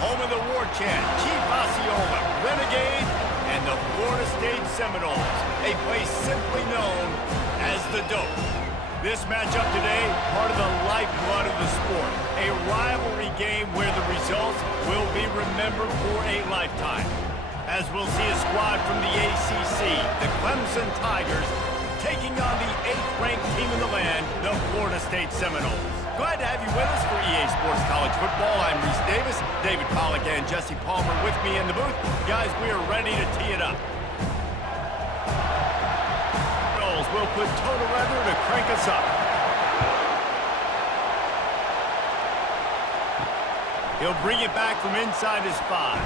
home of the war chant, Chief Osceola, Renegade, and the Florida State Seminoles, a place simply known as the Dope. This matchup today, part of the lifeblood of the sport, a rivalry game where the results will be remembered for a lifetime. As we'll see a squad from the ACC, the Clemson Tigers, taking on the 8th-ranked team in the land, the Florida State Seminoles. Glad to have you with us for EA Sports College Football. I'm Reese Davis, David Pollack and Jesse Palmer with me in the booth. Guys, we are ready to tee it up. Will put total weather to crank us up. He'll bring it back from inside his 5.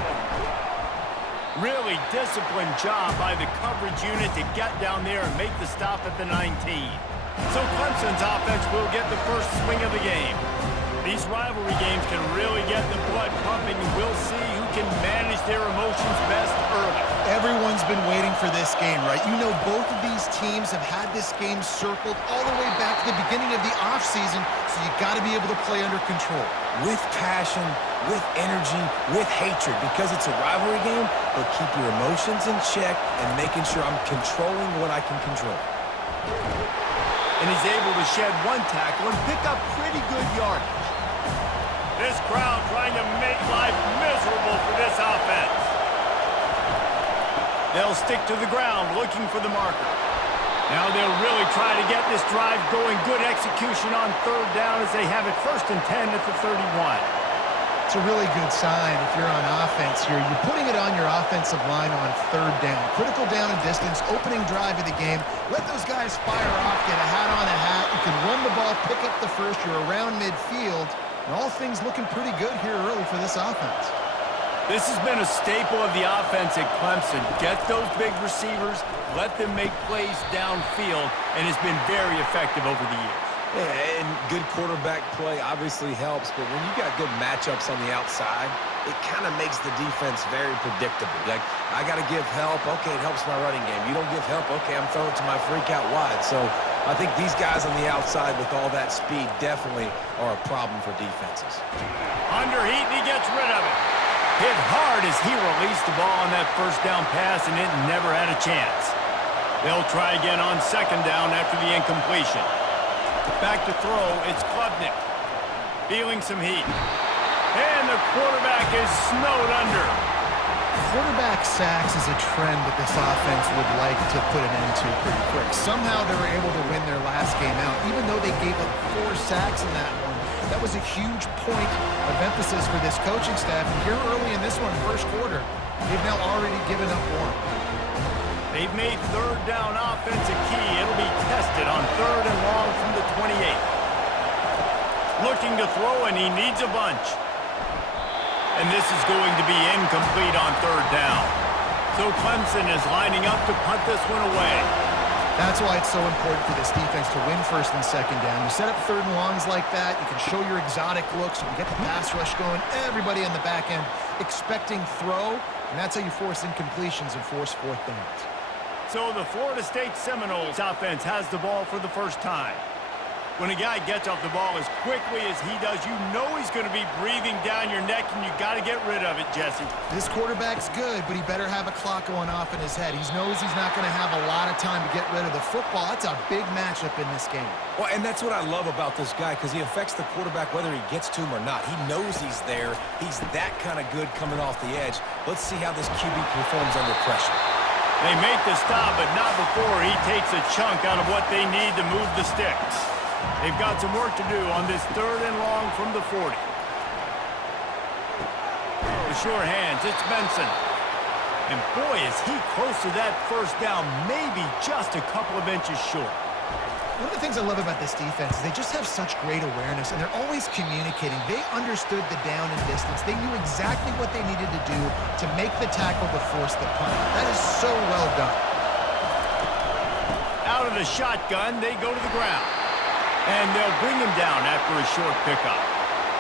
Really disciplined job by the coverage unit to get down there and make the stop at the 19. So Clemson's offense will get the first swing of the game. These rivalry games can really get the blood pumping, and we'll see who can manage their emotions best early. Everyone's been waiting for this game, right? You know, both of these teams have had this game circled all the way back to the beginning of the offseason, so you got to be able to play under control. With passion, with energy, with hatred, because it's a rivalry game, but keep your emotions in check and making sure I'm controlling what I can control. And he's able to shed one tackle and pick up pretty good yardage. This crowd trying to make life miserable for this offense. They'll stick to the ground looking for the marker. Now they'll really try to get this drive going. Good execution on 3rd down as they have it 1st and 10 at the 31. It's a really good sign if you're on offense here. You're putting it on your offensive line on 3rd down. Critical down and distance, opening drive of the game. Let those guys fire off, get a hat on a hat. You can run the ball, pick up the first. You're around midfield. And all things looking pretty good here early for this offense. This has been a staple of the offense at Clemson. Get those big receivers, let them make plays downfield, and it's been very effective over the years. Yeah, and good quarterback play obviously helps, but when you got good matchups on the outside, it kind of makes the defense very predictable. Like, I got to give help. Okay, it helps my running game. You don't give help. Okay, I'm throwing it to my freak out wide. So I think these guys on the outside with all that speed definitely are a problem for defenses. Under heat, and he gets rid of it. Hit hard as he released the ball on that 1st down pass, and it never had a chance. They'll try again on 2nd down after the incompletion. Back to throw, it's Klubnik. Feeling some heat. And the quarterback is snowed under. Quarterback sacks is a trend that this offense would like to put an end to pretty quick. Somehow they were able to win their last game out, even though they gave up 4 sacks in that one. That was a huge point of emphasis for this coaching staff. And here early in this one, 1st quarter, they've now already given up 1. They've made 3rd down offense a key. It'll be tested on 3rd and long from the 28. Looking to throw, and he needs a bunch. And this is going to be incomplete on 3rd down. So Clemson is lining up to punt this one away. That's why it's so important for this defense to win 1st and 2nd down. You set up 3rd and longs like that, you can show your exotic looks, you can get the pass rush going, everybody on the back end expecting throw, and that's how you force incompletions and force 4th downs. So the Florida State Seminoles offense has the ball for the first time. When a guy gets off the ball as quickly as he does, you know he's going to be breathing down your neck, and you got to get rid of it, Jesse. This quarterback's good, but he better have a clock going off in his head. He knows he's not going to have a lot of time to get rid of the football. That's a big matchup in this game. Well, and that's what I love about this guy, because he affects the quarterback whether he gets to him or not. He knows he's there. He's that kind of good coming off the edge. Let's see how this QB performs under pressure. They make the stop, but not before he takes a chunk out of what they need to move the sticks. They've got some work to do on this 3rd and long from the 40. The sure hands, it's Benson. And boy, is he close to that 1st down, maybe just a couple of inches short. One of the things I love about this defense is they just have such great awareness, and they're always communicating. They understood the down and distance. They knew exactly what they needed to do to make the tackle to force the punt. That is so well done. Out of the shotgun, they go to the ground. And they'll bring him down after a short pickup.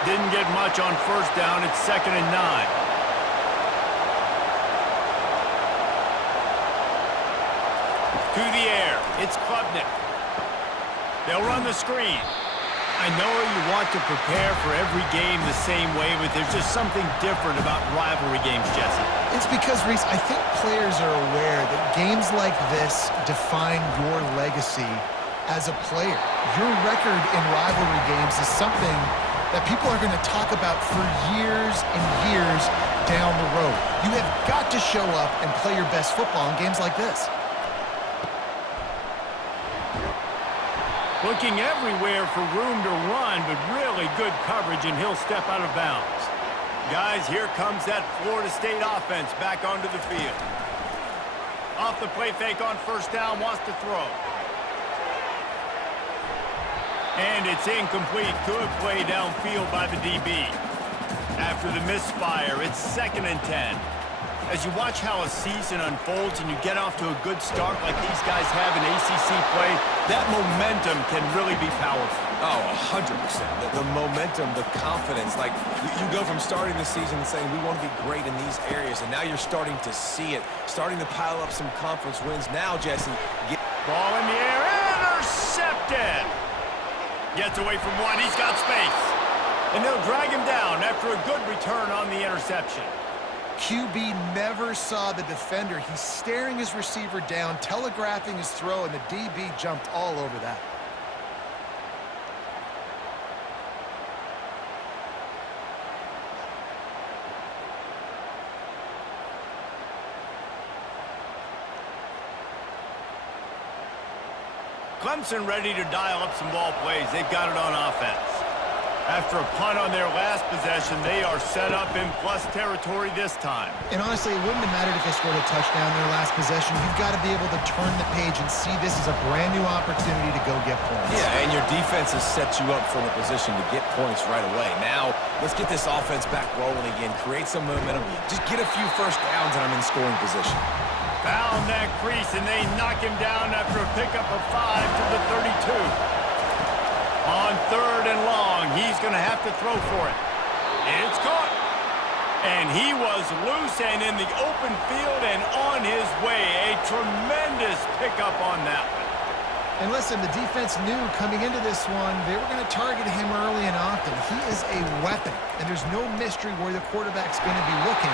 Didn't get much on 1st down. It's 2nd and 9. To the air. It's Klubnik. They'll run the screen. I know you want to prepare for every game the same way, but there's just something different about rivalry games, Jesse. It's because, Reese, I think players are aware that games like this define your legacy as a player. Your record in rivalry games is something that people are going to talk about for years and years down the road. You have got to show up and play your best football in games like this. Looking everywhere for room to run, but really good coverage, and he'll step out of bounds. Guys, here comes that Florida State offense back onto the field. Off the play fake on first down, wants to throw. And it's incomplete. Good play downfield by the DB. After the misfire, it's 2nd and 10. As you watch how a season unfolds and you get off to a good start like these guys have in ACC play, that momentum can really be powerful. Oh, 100%. The momentum, the confidence. Like, you go from starting the season and saying, we want to be great in these areas, and now you're starting to see it, starting to pile up some conference wins. Now, Jesse, ball in the air, intercepted. Gets away from one, he's got space. And they'll drag him down after a good return on the interception. QB never saw the defender. He's staring his receiver down, telegraphing his throw, and the DB jumped all over that. Clemson ready to dial up some ball plays. They've got it on offense. After a punt on their last possession, they are set up in plus territory this time. And honestly, it wouldn't have mattered if they scored a touchdown their last possession. You've got to be able to turn the page and see this as a brand new opportunity to go get points. Yeah, and your defense has set you up for the position to get points right away. Now, let's get this offense back rolling again. Create some momentum. Just get a few first downs, and I'm in scoring position. Found that crease, and they knock him down after a pickup of 5 to the 32. On 3rd and long, he's going to have to throw for it. It's caught. And he was loose and in the open field and on his way. A tremendous pickup on that one. And listen, the defense knew coming into this one, they were going to target him early and often. He is a weapon, and there's no mystery where the quarterback's going to be looking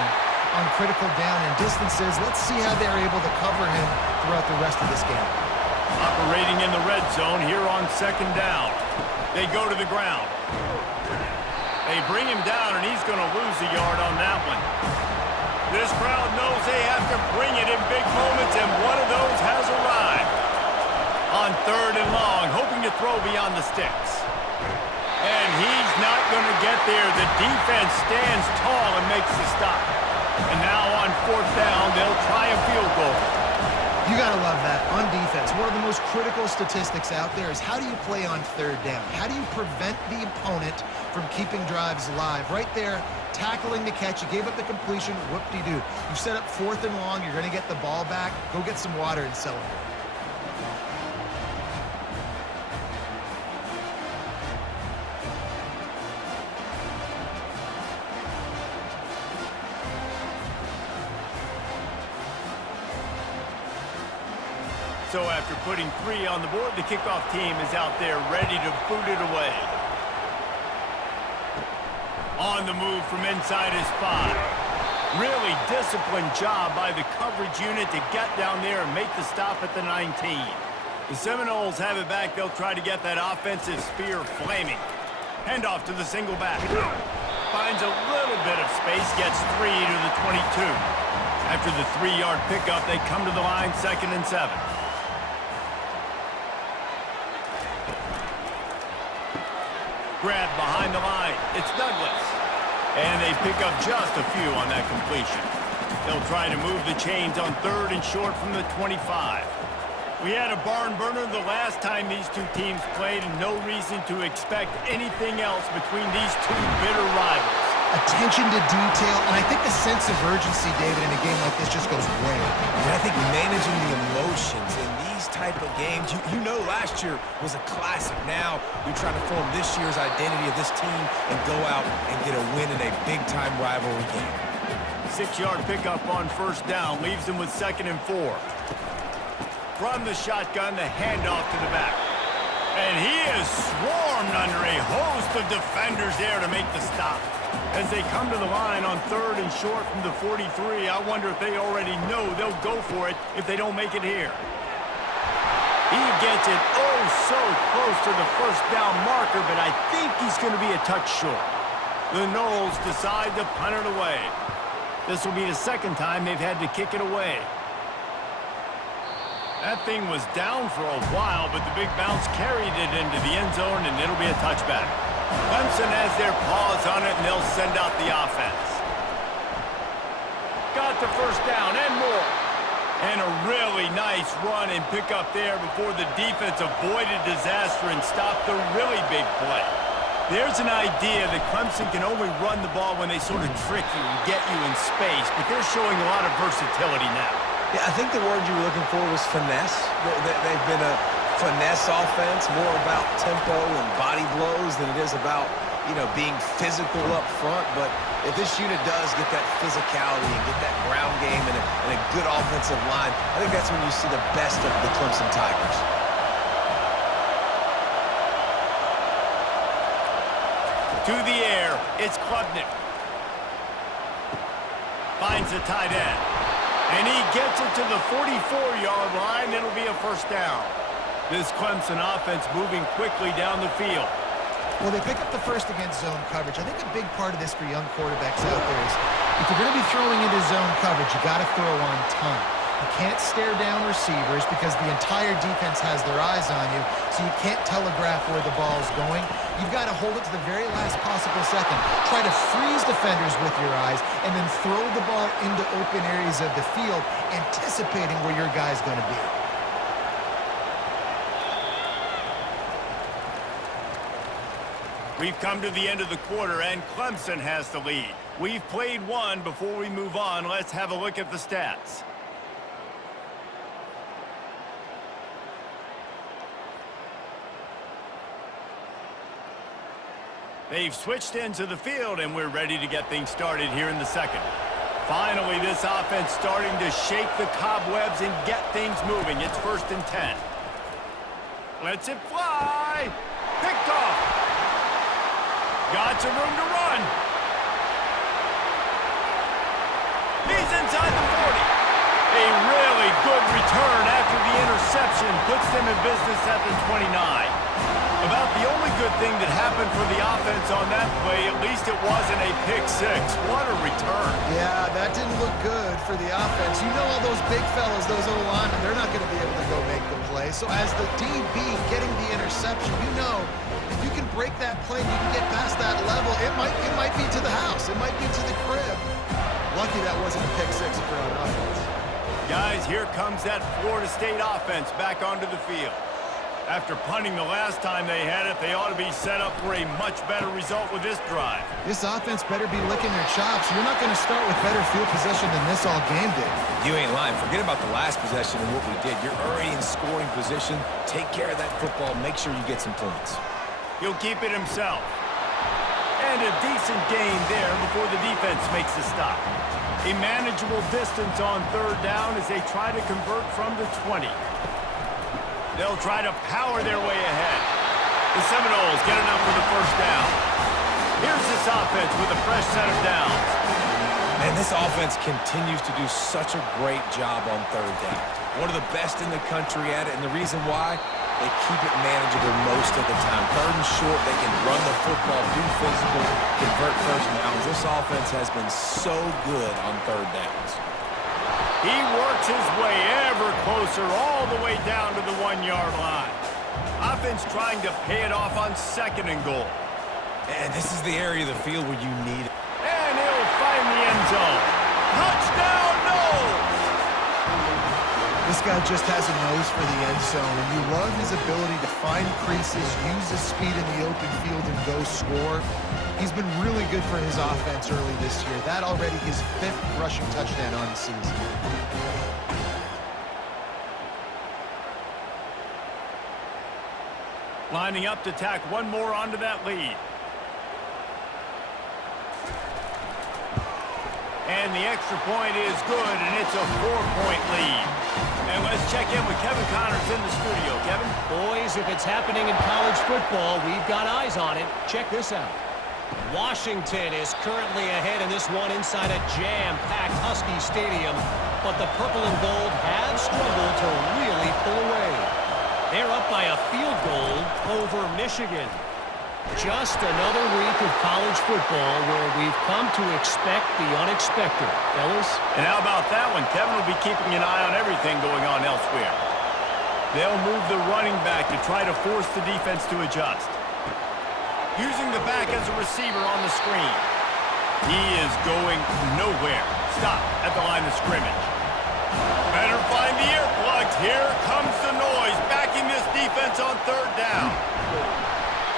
on critical down and distances. Let's see how they're able to cover him throughout the rest of this game. Operating in the red zone here on 2nd down. They go to the ground. They bring him down, and he's going to lose a yard on that one. This crowd knows they have to bring it in big moments, and one of those has arrived. On 3rd and long, hoping to throw beyond the sticks. And he's not going to get there. The defense stands tall and makes the stop. And now on 4th down, they'll try a field goal. You got to love that on defense. One of the most critical statistics out there is how do you play on 3rd down? How do you prevent the opponent from keeping drives alive? Right there, tackling the catch. You gave up the completion. Whoop-de-doo. You set up 4th and long. You're going to get the ball back. Go get some water and celebrate. So after putting 3 on the board, the kickoff team is out there ready to boot it away. On the move from inside his 5. Really disciplined job by the coverage unit to get down there and make the stop at the 19. The Seminoles have it back. They'll try to get that offensive spear flaming. Handoff to the single back. Finds a little bit of space, gets 3 to the 22. After the 3-yard pickup, they come to the line, 2nd and 7. Grab behind the line. It's Douglas. And they pick up just a few on that completion. They'll try to move the chains on 3rd and short from the 25. We had a barn burner the last time these two teams played, and no reason to expect anything else between these two bitter rivals. Attention to detail, and I think the sense of urgency, David, in a game like this just goes way up. And I think managing the emotions in these type of games, you know last year was a classic. Now you're trying to form this year's identity of this team and go out and get a win in a big-time rivalry game. 6-yard pickup on 1st down leaves them with 2nd and 4. From the shotgun, the handoff to the back. And he is swarmed under a host of defenders there to make the stop. As they come to the line on 3rd and short from the 43, I wonder if they already know they'll go for it if they don't make it here. He gets it oh so close to the first down marker, but I think he's going to be a touch short. The Noles decide to punt it away. This will be the second time they've had to kick it away. That thing was down for a while, but the big bounce carried it into the end zone, and it'll be a touchback. Clemson has their paws on it, and they'll send out the offense. Got the first down and more. And a really nice run and pick up there before the defense avoided disaster and stopped the really big play. There's an idea that Clemson can only run the ball when they sort of trick you and get you in space, but they're showing a lot of versatility now. Yeah, I think the word you were looking for was finesse. They've been a finesse offense, more about tempo and body blows than it is about, being physical up front. But if this unit does get that physicality and get that ground game and a good offensive line, I think that's when you see the best of the Clemson Tigers. To the air, it's Klubnik. Finds the tight end. And he gets it to the 44-yard line. It'll be a first down. This Clemson offense moving quickly down the field. Well, they pick up the first against zone coverage. I think a big part of this for young quarterbacks out there is if you're going to be throwing into zone coverage, you got to throw on time. You can't stare down receivers because the entire defense has their eyes on you, so you can't telegraph where the ball's going. You've got to hold it to the very last possible second. Try to freeze defenders with your eyes and then throw the ball into open areas of the field, anticipating where your guy's going to be. We've come to the end of the quarter, and Clemson has the lead. We've played one. Before we move on, let's have a look at the stats. They've switched into the field, and we're ready to get things started here in the second. Finally, this offense starting to shake the cobwebs and get things moving. It's 1st and 10. Lets it fly. Picked off. Got some room to run. He's inside the 40. A really good return after the interception puts them in business at the 29. About the only good thing that happened for the offense on that play, at least it wasn't a pick six. What a return. Yeah, that didn't look good for the offense. You know all those big fellas, those O-linemen, they're not going to be able to go make the play. So as the DB getting the interception, you know if you can break that play and you can get past that level, it might be to the house. It might be to the crib. Lucky that wasn't a pick six for an offense. Guys, here comes that Florida State offense back onto the field. After punting the last time they had it, they ought to be set up for a much better result with this drive. This offense better be licking their chops. You're not going to start with better field possession than this all game did. You ain't lying. Forget about the last possession and what we did. You're already in scoring position. Take care of that football. Make sure you get some points. He'll keep it himself. And a decent gain there before the defense makes the stop. A manageable distance on 3rd down as they try to convert from the 20. They'll try to power their way ahead. The Seminoles get enough for the first down. Here's this offense with a fresh set of downs. Man, this offense continues to do such a great job on 3rd down. One of the best in the country at it, and the reason why, they keep it manageable most of the time. 3rd and short, they can run the football, do physical, convert first downs. This offense has been so good on 3rd downs. He works his way ever closer all the way down to the 1-yard line. Offense trying to pay it off on 2nd and goal. And this is the area of the field where you need it. And he'll find the end zone. Touchdown, Noles! This guy just has a nose for the end zone, and you love his ability to find creases, use his speed in the open field, and go score. He's been really good for his offense early this year. That already his 5th rushing touchdown on the season. Lining up to tack one more onto that lead. And the extra point is good, and it's a 4-point lead. And let's check in with Kevin Connors in the studio. Kevin? Boys, if it's happening in college football, we've got eyes on it. Check this out. Washington is currently ahead in this one inside a jam-packed Husky Stadium, but the purple and gold have struggled to really pull away. They're up by a field goal over Michigan. Just another week of college football where we've come to expect the unexpected, fellas. And how about that one? Kevin will be keeping an eye on everything going on elsewhere. They'll move the running back to try to force the defense to adjust. Using the back as a receiver on the screen. He is going nowhere. Stop at the line of scrimmage. Better find the earplugs. Here comes the noise, backing this defense on third down.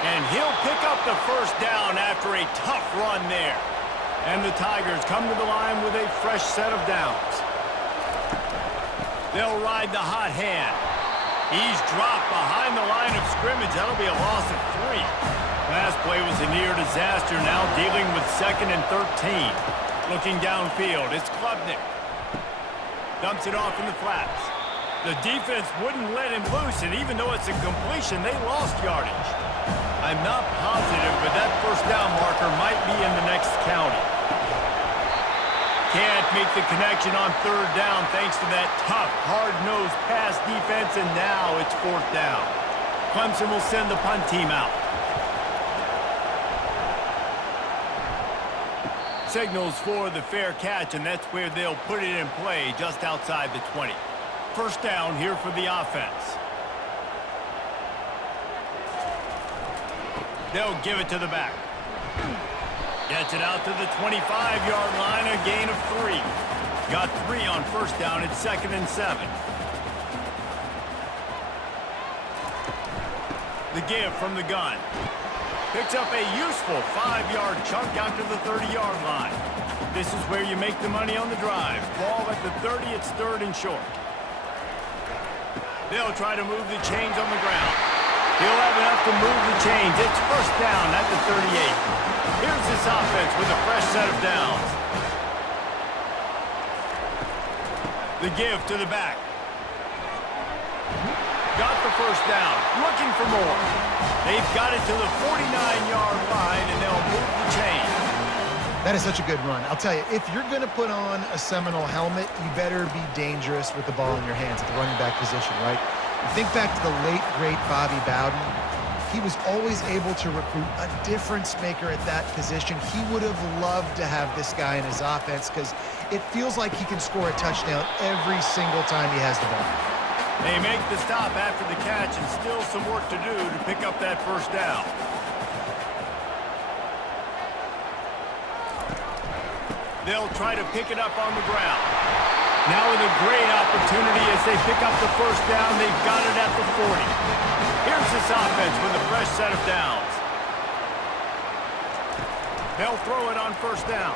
And he'll pick up the first down after a tough run there. And the Tigers come to the line with a fresh set of downs. They'll ride the hot hand. He's dropped behind the line of scrimmage. That'll be a loss of 3. Last play was a near disaster, now dealing with 2nd and 13. Looking downfield, it's Klubnik. Dumps it off in the flats. The defense wouldn't let him loose, and even though it's a completion, they lost yardage. I'm not positive, but that first down marker might be in the next county. Can't make the connection on third down thanks to that tough, hard-nosed pass defense, and now it's 4th down. Clemson will send the punt team out. Signals for the fair catch, and that's where they'll put it in play just outside the 20. First down here for the offense. They'll give it to the back. Gets it out to the 25-yard line, a gain of 3. Got 3 on first down. It's 2nd and 7. The give from the gun. Picks up a useful 5-yard chunk out to the 30-yard line. This is where you make the money on the drive. Ball at the 30, it's 3rd and short. They'll try to move the chains on the ground. He'll have enough to move the chains. It's first down at the 38. Here's this offense with a fresh set of downs. The give to the back. Got the first down. Looking for more. They've got it to the 49-yard line, and they'll move the chains. That is such a good run. I'll tell you, if you're going to put on a Seminole helmet, you better be dangerous with the ball in your hands at the running back position, right? Think back to the late, great Bobby Bowden. He was always able to recruit a difference maker at that position. He would have loved to have this guy in his offense because it feels like he can score a touchdown every single time he has the ball. They make the stop after the catch, and still some work to do to pick up that first down. They'll try to pick it up on the ground. Now with a great opportunity as they pick up the first down, they've got it at the 40. Here's this offense with a fresh set of downs. They'll throw it on first down.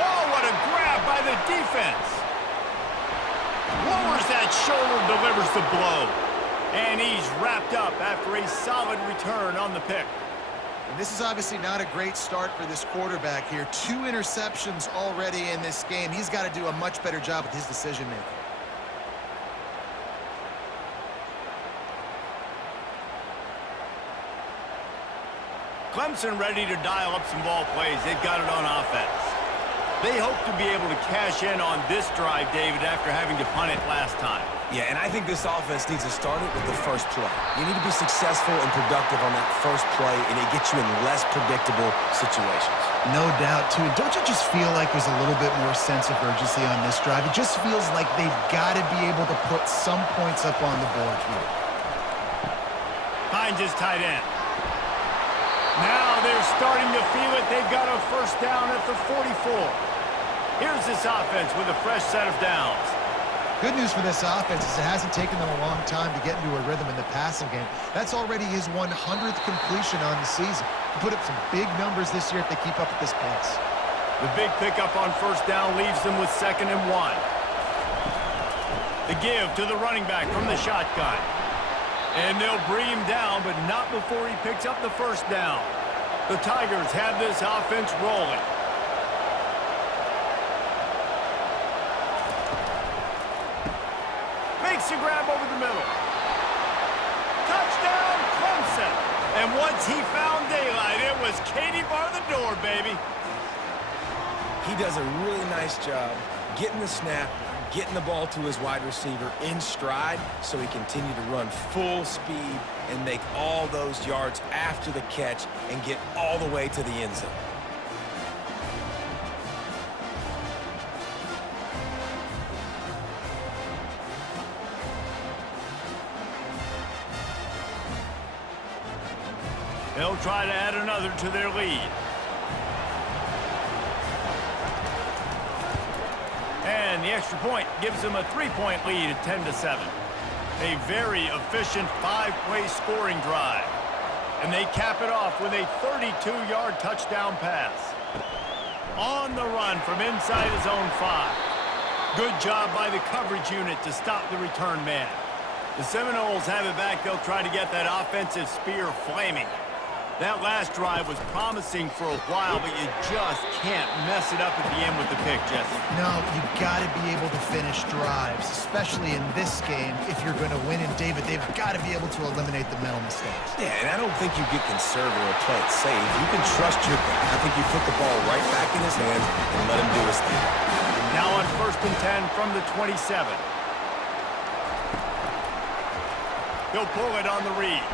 Oh, what a grab by the defense. Lowers that shoulder, delivers the blow. And he's wrapped up after a solid return on the pick. And this is obviously not a great start for this quarterback here. 2 interceptions already in this game. He's got to do a much better job with his decision-making. Clemson ready to dial up some ball plays. They've got it on offense. They hope to be able to cash in on this drive, David, after having to punt it last time. Yeah, and I think this offense needs to start it with the first play. You need to be successful and productive on that first play, and it gets you in less predictable situations. No doubt, too. Don't you just feel like there's a little bit more sense of urgency on this drive? It just feels like they've got to be able to put some points up on the board here. Finds his tight end. Now they're starting to feel it. They've got a first down at the 44. Here's this offense with a fresh set of downs. Good news for this offense is it hasn't taken them a long time to get into a rhythm in the passing game. That's already his 100th completion on the season. He put up some big numbers this year if they keep up at this pace. The big pickup on first down leaves them with 2nd and 1. The give to the running back from the shotgun. And they'll bring him down, but not before he picks up the first down. The Tigers have this offense rolling. Makes a grab over the middle. Touchdown, Clemson. And once he found daylight, it was Katie bar the door, baby. He does a really nice job getting the snap, getting the ball to his wide receiver in stride so he continue to run full speed and make all those yards after the catch and get all the way to the end zone. They'll try to add another to their lead. And the extra point gives them a 3-point lead at 10-7. A very efficient 5-play scoring drive. And they cap it off with a 32-yard touchdown pass. On the run from inside his own 5. Good job by the coverage unit to stop the return man. The Seminoles have it back. They'll try to get that offensive spear flaming. That last drive was promising for a while, but you just can't mess it up at the end with the pick, Jesse. No, you got to be able to finish drives, especially in this game if you're going to win. And, David, they've got to be able to eliminate the mental mistakes. Yeah, and I don't think you get conservative or play it safe. You can trust your guy. I think you put the ball right back in his hands and let him do his thing. Now on 1st and 10 from the 27. He'll pull it on the read.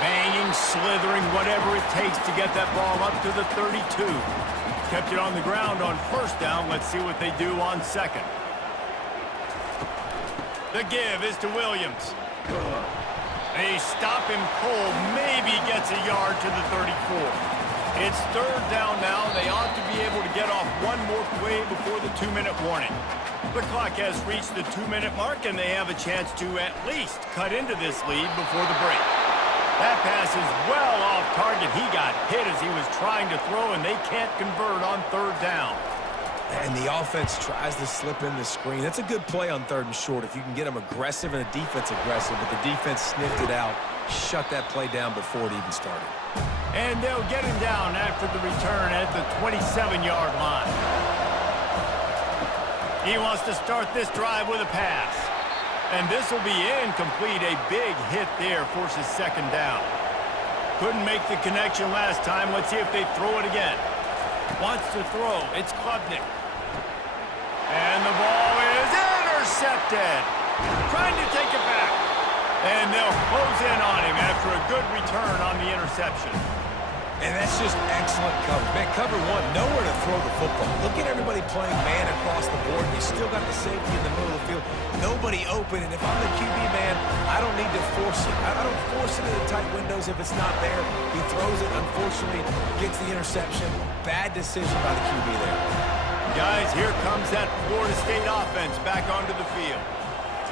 Banging, slithering, whatever it takes to get that ball up to the 32. Kept it on the ground on 1st down. Let's see what they do on 2nd. The give is to Williams. They stop him cold. Maybe gets a yard to the 34. It's 3rd down now. They ought to be able to get off one more play before the 2-minute warning. The clock has reached the 2-minute mark, and they have a chance to at least cut into this lead before the break. That pass is well off target. He got hit as he was trying to throw, and they can't convert on 3rd down. And the offense tries to slip in the screen. That's a good play on 3rd and short if you can get them aggressive and the defense aggressive, but the defense sniffed it out, shut that play down before it even started. And they'll get him down after the return at the 27-yard line. He wants to start this drive with a pass. And this will be incomplete. A big hit there forces 2nd down. Couldn't make the connection last time. Let's see if they throw it again. Wants to throw. It's Klubnik. And the ball is intercepted. Trying to take it back. And they'll close in on him after a good return on the interception. And that's just excellent coverage. Man, cover 1, nowhere to throw the football. Look at everybody playing man across the board. You still got the safety in the middle of the field. Nobody open, and if I'm the QB man, I don't need to force it. I don't force it into tight windows if it's not there. He throws it, unfortunately, gets the interception. Bad decision by the QB there. Guys, here comes that Florida State offense back onto the field.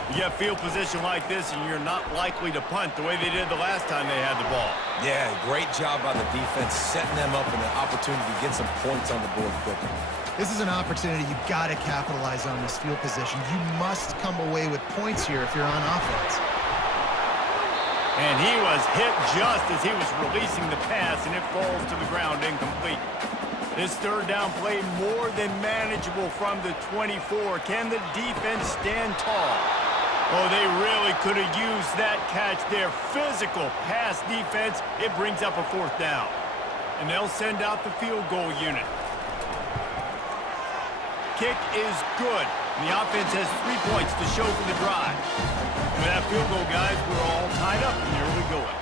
You get field position like this, and you're not likely to punt the way they did the last time they had the ball. Yeah, great job by the defense, setting them up in an opportunity to get some points on the board quickly. This is an opportunity you've got to capitalize on this field position. You must come away with points here if you're on offense. And he was hit just as he was releasing the pass, and it falls to the ground incomplete. This 3rd down play more than manageable from the 24. Can the defense stand tall? Oh, they really could have used that catch there. Physical pass defense. It brings up a 4th down. And they'll send out the field goal unit. Kick is good. And the offense has 3 points to show for the drive. And with that field goal, guys, we're all tied up in the early going.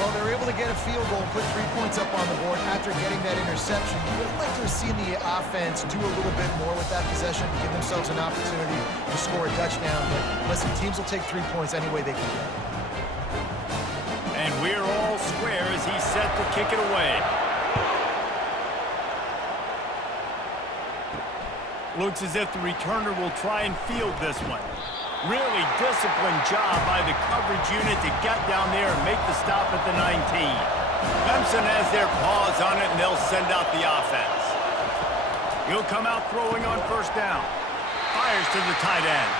Well, they're able to get a field goal and put 3 points up on the board after getting that interception. You would like to have seen the offense do a little bit more with that possession, give themselves an opportunity to score a touchdown. But listen, teams will take 3 points any way they can get. And we're all square as he's set to kick it away. Looks as if the returner will try and field this one. Really disciplined job by the coverage unit to get down there and make the stop at the 19. Clemson has their paws on it, and they'll send out the offense. He'll come out throwing on 1st down. Fires to the tight end.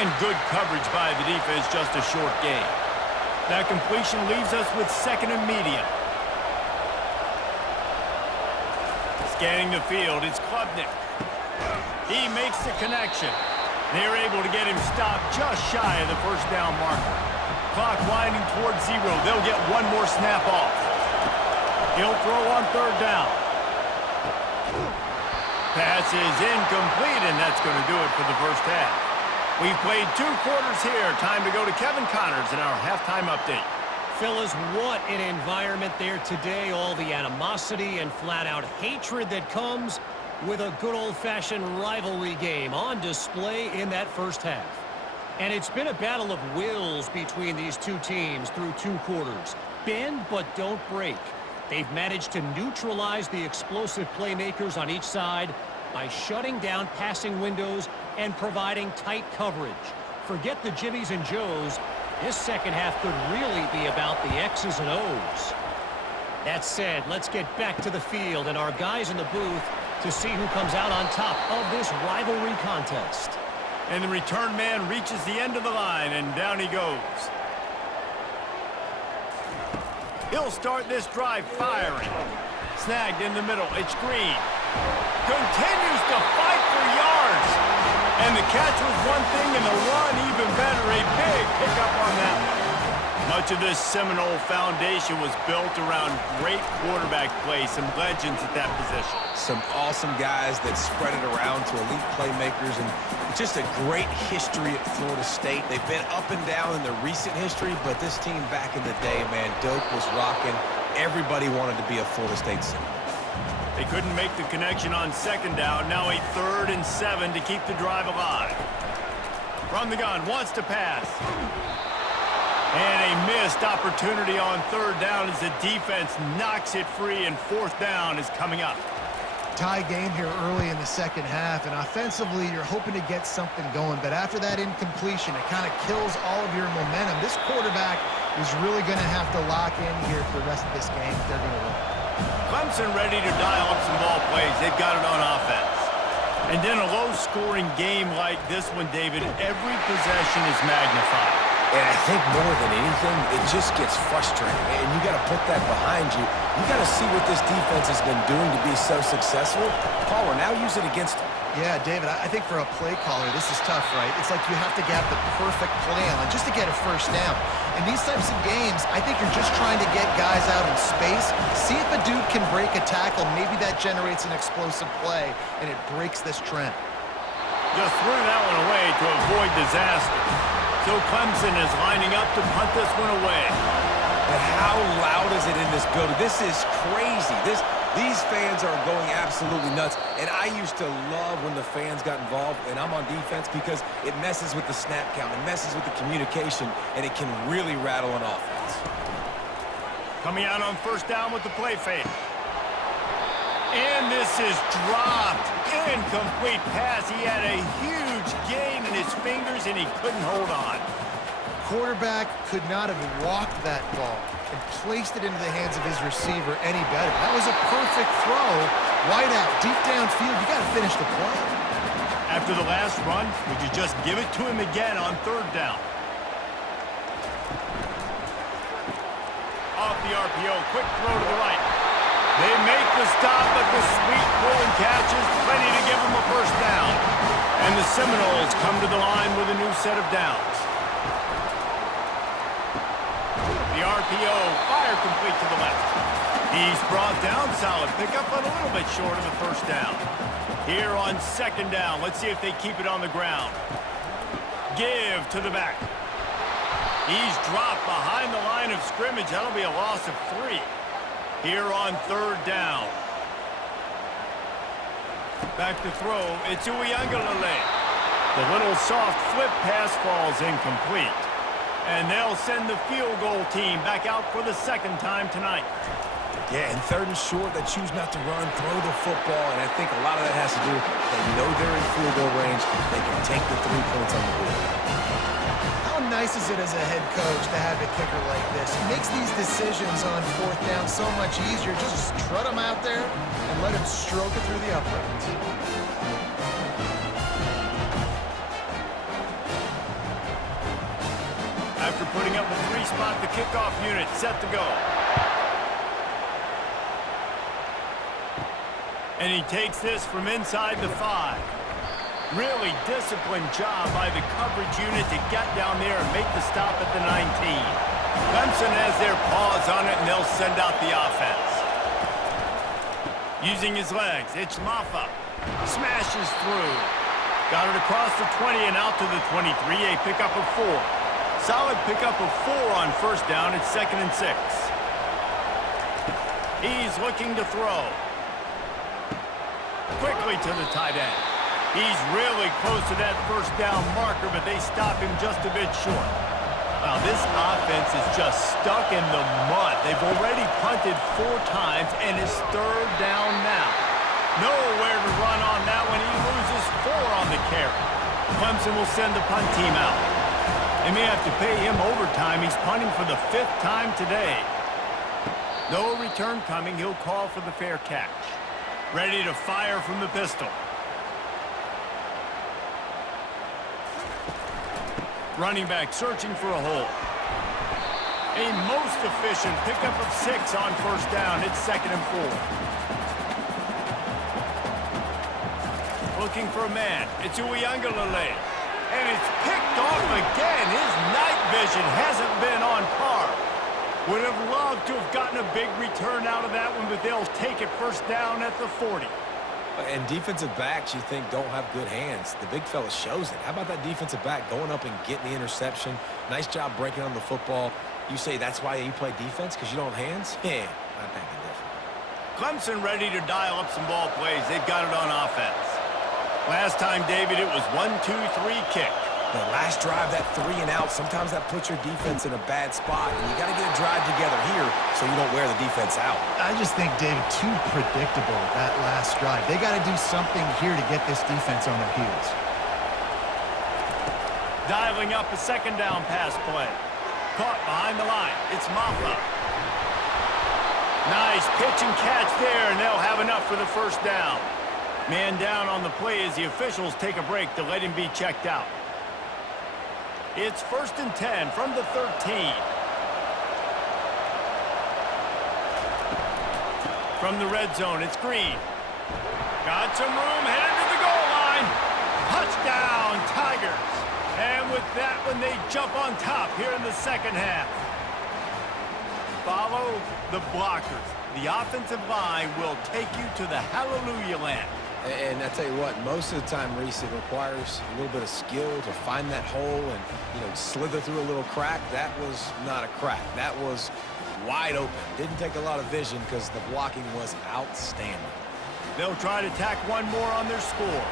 And good coverage by the defense, just a short gain. That completion leaves us with 2nd and medium. Scanning the field, it's Klubnik. He makes the connection. They're able to get him stopped just shy of the first down marker. Clock winding towards 0. They'll get one more snap off. He'll throw on third down. Pass is incomplete, and that's going to do it for the first half. We've played 2 quarters here. Time to go to Kevin Connors in our halftime update. Fellas, what an environment there today. All the animosity and flat-out hatred that comes with a good old-fashioned rivalry game on display in that first half. And it's been a battle of wills between these two teams through 2 quarters. Bend but don't break. They've managed to neutralize the explosive playmakers on each side by shutting down passing windows and providing tight coverage. Forget the Jimmies and Joes. This second half could really be about the X's and O's. That said, let's get back to the field and our guys in the booth to see who comes out on top of this rivalry contest. And the return man reaches the end of the line, and down he goes. He'll start this drive firing. Snagged in the middle. It's Green. Continues to fight for yards. And the catch was one thing, and the run even better. A big pickup on that one. Much of this Seminole foundation was built around great quarterback play. Some legends at that position. Some awesome guys that spread it around to elite playmakers, and just a great history at Florida State. They've been up and down in the recent history, but this team back in the day, man, Doak was rocking. Everybody wanted to be a Florida State Seminole. They couldn't make the connection on second down. Now a 3rd and 7 to keep the drive alive. From the gun, wants to pass. And a missed opportunity on 3rd down as the defense knocks it free, and 4th down is coming up. Tie game here early in the second half, and offensively you're hoping to get something going, but after that incompletion, it kind of kills all of your momentum. This quarterback is really going to have to lock in here for the rest of this game if they're going to win. Clemson ready to dial up some ball plays. They've got it on offense. And in a low-scoring game like this one, David, every possession is magnified. And I think more than anything, it just gets frustrating. And you got to put that behind you. You got to see what this defense has been doing to be so successful. Caller, now use it against them. Yeah, David, I think for a play caller, this is tough, right? It's like you have to get the perfect plan just to get a first down. In these types of games, I think you're just trying to get guys out in space, see if a dude can break a tackle. Maybe that generates an explosive play, and it breaks this trend. Just threw that one away to avoid disaster. So Clemson is lining up to punt this one away. But how loud is it in this building? This is crazy. These fans are going absolutely nuts. And I used to love when the fans got involved, and I'm on defense, because it messes with the snap count. It messes with the communication, and it can really rattle an offense. Coming out on 1st down with the play fake. And this is dropped. Incomplete pass. He had a huge gain in his fingers, and he couldn't hold on. Quarterback could not have walked that ball and placed it into the hands of his receiver any better. That was a perfect throw. Wide out, deep downfield. You got to finish the play. After the last run, would you just give it to him again on 3rd down? Off the RPO, quick throw to the right. They make the stop, but the sweet pulling catch is plenty to give them a first down. And the Seminoles come to the line with a new set of downs. The RPO, fire complete to the left. He's brought down solid. Pick up on a little bit short of the first down. Here on 2nd down, let's see if they keep it on the ground. Give to the back. He's dropped behind the line of scrimmage. That'll be a loss of 3. Here on 3rd down. Back to throw. It's Uiagalelei. The little soft flip pass falls incomplete. And they'll send the field goal team back out for the 2nd time tonight. Yeah, and 3rd and short, they choose not to run, throw the football, and I think a lot of that has to do with they know they're in field goal range. They can take the 3 points on the board. How nice is it as a head coach to have a kicker like this? He makes these decisions on 4th down so much easier. Just strut him out there and let him stroke it through the uprights. After putting up a 3-spot, the kickoff unit set to go. And he takes this from inside the 5. Really disciplined job by the coverage unit to get down there and make the stop at the 19. Clemson has their paws on it, and they'll send out the offense. Using his legs, it's Maffa. Smashes through. Got it across the 20 and out to the 23, a pickup of 4. Solid pickup of 4 on first down. It's 2nd and 6. He's looking to throw. Quickly to the tight end. He's really close to that first down marker, but they stop him just a bit short. Now, this offense is just stuck in the mud. They've already punted 4 times, and it's 3rd down now. Nowhere to run on that one. He loses 4 on the carry. Clemson will send the punt team out. They may have to pay him overtime. He's punting for the 5th time today. No return coming. He'll call for the fair catch. Ready to fire from the pistol. Running back searching for a hole. A most efficient pickup of 6 on first down. It's 2nd and 4. Looking for a man. It's Uiagalelei. And it's picked off again. His night vision hasn't been on par. Would have loved to have gotten a big return out of that one, but they'll take it first down at the 40. And defensive backs, you think, don't have good hands. The big fella shows it. How about that defensive back going up and getting the interception? Nice job breaking on the football. You say that's why you play defense, because you don't have hands? Yeah, I think it's different. Clemson ready to dial up some ball plays. They've got it on offense. Last time, David, it was 1-2-3 kick. The last drive, that 3 and out, sometimes that puts your defense in a bad spot, and you got to get a drive together here so you don't wear the defense out. I just think, David, too predictable, that last drive. They got to do something here to get this defense on their heels. Dialing up a 2nd down pass play. Caught behind the line. It's Maffa. Nice pitch and catch there, and they'll have enough for the first down. Man down on the play as the officials take a break to let him be checked out. It's 1st and 10 from the 13. From the red zone, it's Green. Got some room, headed to the goal line. Touchdown, Tigers. And with that one, they jump on top here in the 2nd half. Follow the blockers. The offensive line will take you to the hallelujah land. And I tell you what, most of the time, Reese, it requires a little bit of skill to find that hole and, slither through a little crack. That was not a crack. That was wide open. Didn't take a lot of vision because the blocking was outstanding. They'll try to tack one more on their score.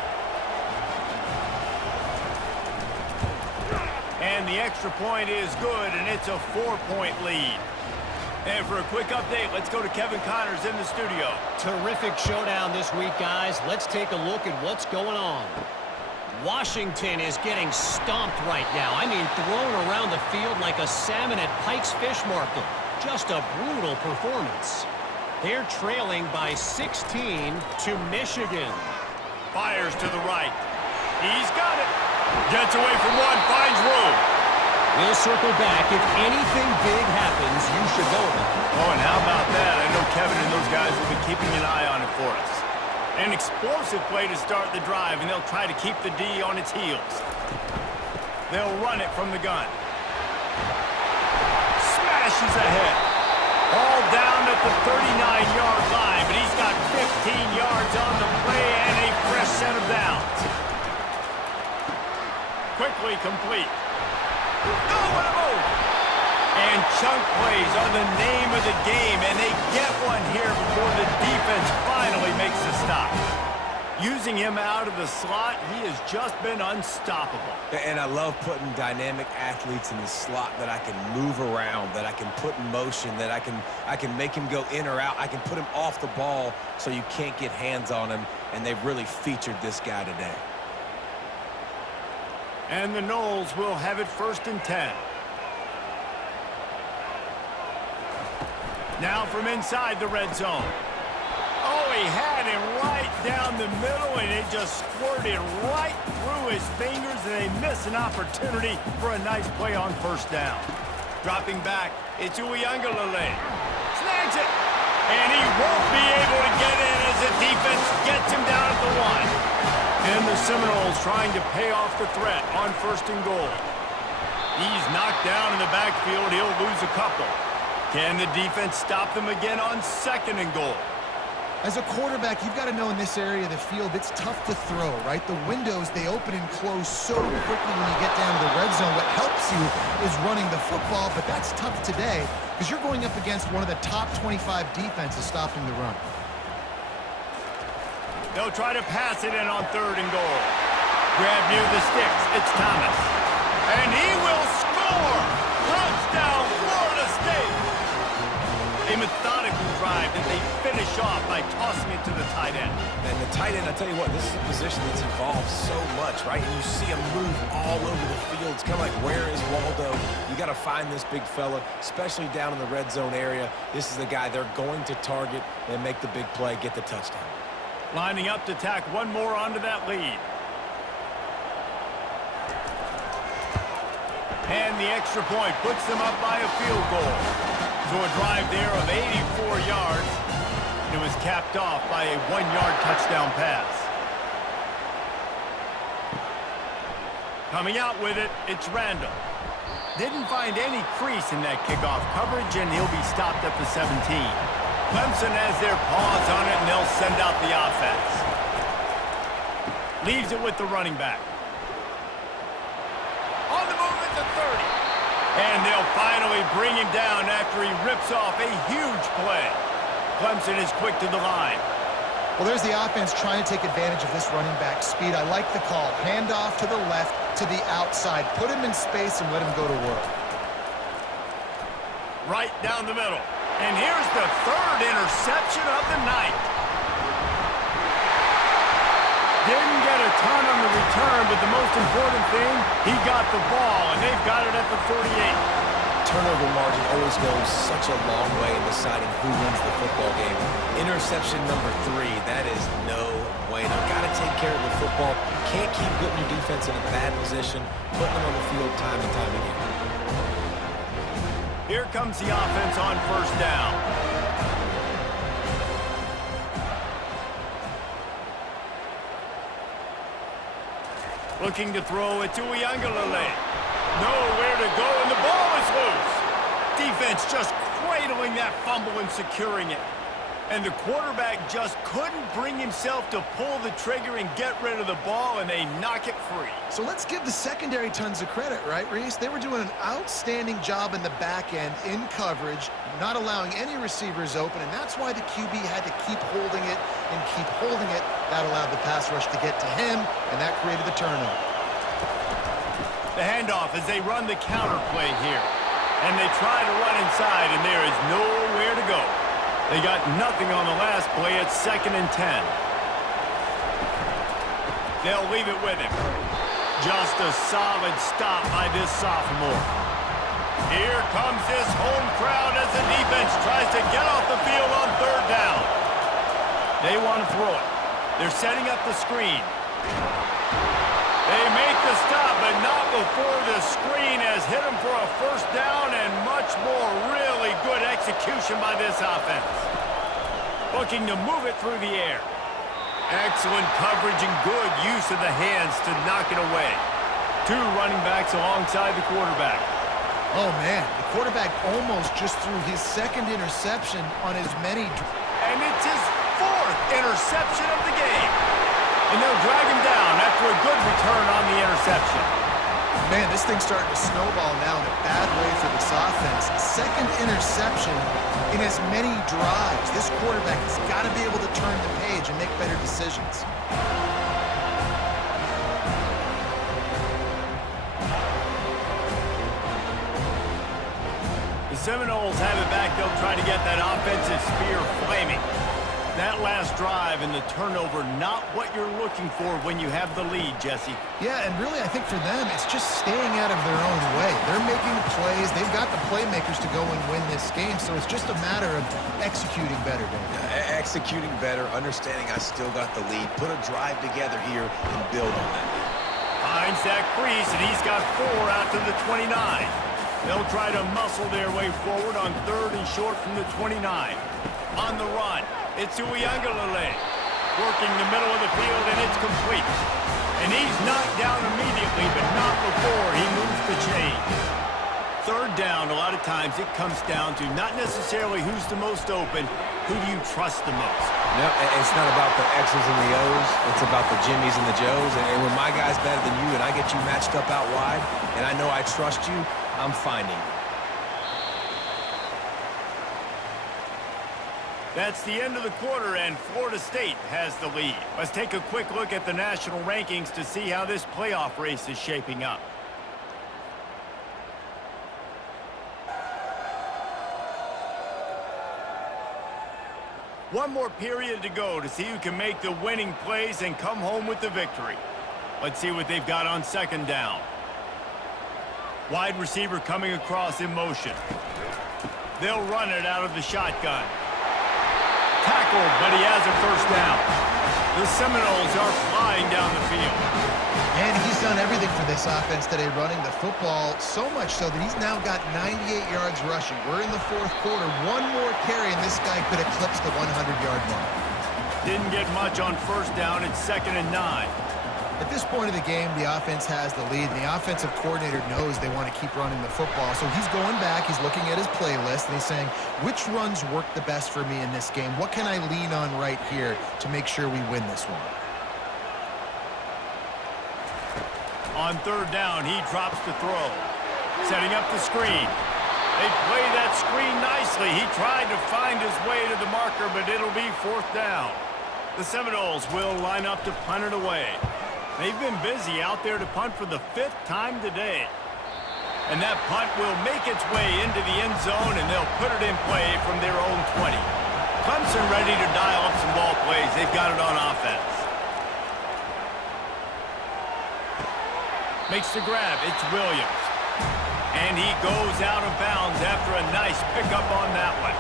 And the extra point is good, and it's a 4-point lead. And for a quick update, let's go to Kevin Connors in the studio. Terrific showdown this week, guys. Let's take a look at what's going on. Washington is getting stomped right now. I mean, thrown around the field like a salmon at Pike's Fish Market. Just a brutal performance. They're trailing by 16 to Michigan. Fires to the right. He's got it. Gets away from one, finds room. We'll circle back. If anything big happens, you should know about it. Oh, and how about that? I know Kevin and those guys will be keeping an eye on it for us. An explosive play to start the drive, and they'll try to keep the D on its heels. They'll run it from the gun. Smashes ahead. All down at the 39-yard line, but he's got 15 yards on the play and a fresh set of downs. Quickly complete. Oh, what a move! And chunk plays are the name of the game, and they get one here before the defense finally makes the stop. Using him out of the slot, he has just been unstoppable. And I love putting dynamic athletes in the slot that I can move around, that I can put in motion, that I can make him go in or out. I can put him off the ball so you can't get hands on him, and they've really featured this guy today. And the Noles will have it 1st and 10. Now from inside the red zone. Oh, he had him right down the middle, and it just squirted right through his fingers, and they miss an opportunity for a nice play on first down. Dropping back, it's Uiagalelei. Snags it, and he won't be able to get in as the defense gets him down at the 1. And the Seminoles trying to pay off the threat on 1st and goal. He's knocked down in the backfield. He'll lose a couple. Can the defense stop them again on 2nd and goal? As a quarterback, you've got to know in this area of the field, it's tough to throw, right? The windows, they open and close so quickly when you get down to the red zone. What helps you is running the football, but that's tough today because you're going up against one of the top 25 defenses stopping the run. They'll try to pass it in on 3rd and goal. Grab near the sticks. It's Thomas. And he will score! Touchdown, Florida State! A methodical drive that they finish off by tossing it to the tight end. And the tight end, I tell you what, this is a position that's evolved so much, right? And you see him move all over the field. It's kind of like, where is Waldo? You got to find this big fella, especially down in the red zone area. This is the guy they're going to target and make the big play, get the touchdown. Lining up to tack one more onto that lead. And the extra point puts them up by a field goal. So a drive there of 84 yards. It was capped off by a 1-yard touchdown pass. Coming out with it, it's Randall. Didn't find any crease in that kickoff coverage, and he'll be stopped at the 17. Clemson has their paws on it, and they'll send out the offense. Leaves it with the running back. On the move at the 30. And they'll finally bring him down after he rips off a huge play. Clemson is quick to the line. Well, there's the offense trying to take advantage of this running back speed. I like the call. Hand off to the left, to the outside. Put him in space and let him go to work. Right down the middle. And here's the 3rd interception of the night. Didn't get a ton on the return, but the most important thing, he got the ball, and they've got it at the 48. Turnover margin always goes such a long way in deciding who wins the football game. Interception number 3, that is no bueno. Got to take care of the football. Can't keep putting your defense in a bad position, putting them on the field time and time again. Here comes the offense on 1st down. Looking to throw it to Uiagalelei. Nowhere to go, and the ball is loose. Defense just cradling that fumble and securing it. And the quarterback just couldn't bring himself to pull the trigger and get rid of the ball, and they knock it free. So let's give the secondary tons of credit, right, Reese? They were doing an outstanding job in the back end, in coverage, not allowing any receivers open, and that's why the QB had to keep holding it and keep holding it. That allowed the pass rush to get to him, and that created the turnover. The handoff as they run the counter play here. And they try to run inside, and there is nowhere to go. They got nothing on the last play at 2nd and 10. They'll leave it with him. Just a solid stop by this sophomore. Here comes this home crowd as the defense tries to get off the field on 3rd down. They want to throw it. They're setting up the screen. They make the stop, but not before the screen has hit them for a 1st down and much more really good execution by this offense. Looking to move it through the air. Excellent coverage and good use of the hands to knock it away. 2 running backs alongside the quarterback. Oh, man, the quarterback almost just threw his 2nd interception on as many. And it's his 4th interception of the game. And they'll drag him down after a good return on the interception. Man, this thing's starting to snowball now in a bad way for this offense. 2nd interception in as many drives. This quarterback has got to be able to turn the page and make better decisions. The Seminoles have it back. They'll try to get that offensive spear flaming. That last drive and the turnover, not what you're looking for when you have the lead, Jesse. Yeah, and really I think for them, it's just staying out of their own way. They're making plays. They've got the playmakers to go and win this game, so it's just a matter of executing better. Executing better, understanding I still got the lead. Put a drive together here and build on that. Finds that crease, and he's got 4 out to the 29. They'll try to muscle their way forward on 3rd and short from the 29. On the run. It's Uiagalelei, working the middle of the field, and it's complete. And he's knocked down immediately, but not before he moves the chain. Third down, a lot of times it comes down to not necessarily who's the most open, who do you trust the most? No, it's not about the X's and the O's. It's about the Jimmies and the Joes. And when my guy's better than you and I get you matched up out wide and I know I trust you, I'm finding you. That's the end of the quarter, and Florida State has the lead. Let's take a quick look at the national rankings to see how this playoff race is shaping up. One more period to go to see who can make the winning plays and come home with the victory. Let's see what they've got on second down. Wide receiver coming across in motion. They'll run it out of the shotgun. Tackled, but he has a first down. The Seminoles are flying down the field. And he's done everything for this offense today, running the football, so much so that he's now got 98 yards rushing. We're in the fourth quarter. One more carry, and this guy could eclipse the 100-yard mark. Didn't get much on first down. It's 2nd and 9. At this point of the game, the offense has the lead, and the offensive coordinator knows they want to keep running the football. So he's going back, he's looking at his playlist, and he's saying, which runs work the best for me in this game? What can I lean on right here to make sure we win this one? On third down, he drops to throw. Setting up the screen. They play that screen nicely. He tried to find his way to the marker, but it'll be 4th down. The Seminoles will line up to punt it away. They've been busy out there to punt for the 5th time today. And that punt will make its way into the end zone, and they'll put it in play from their own 20. Clemson ready to dial up some ball plays. They've got it on offense. Makes the grab. It's Williams. And he goes out of bounds after a nice pickup on that one.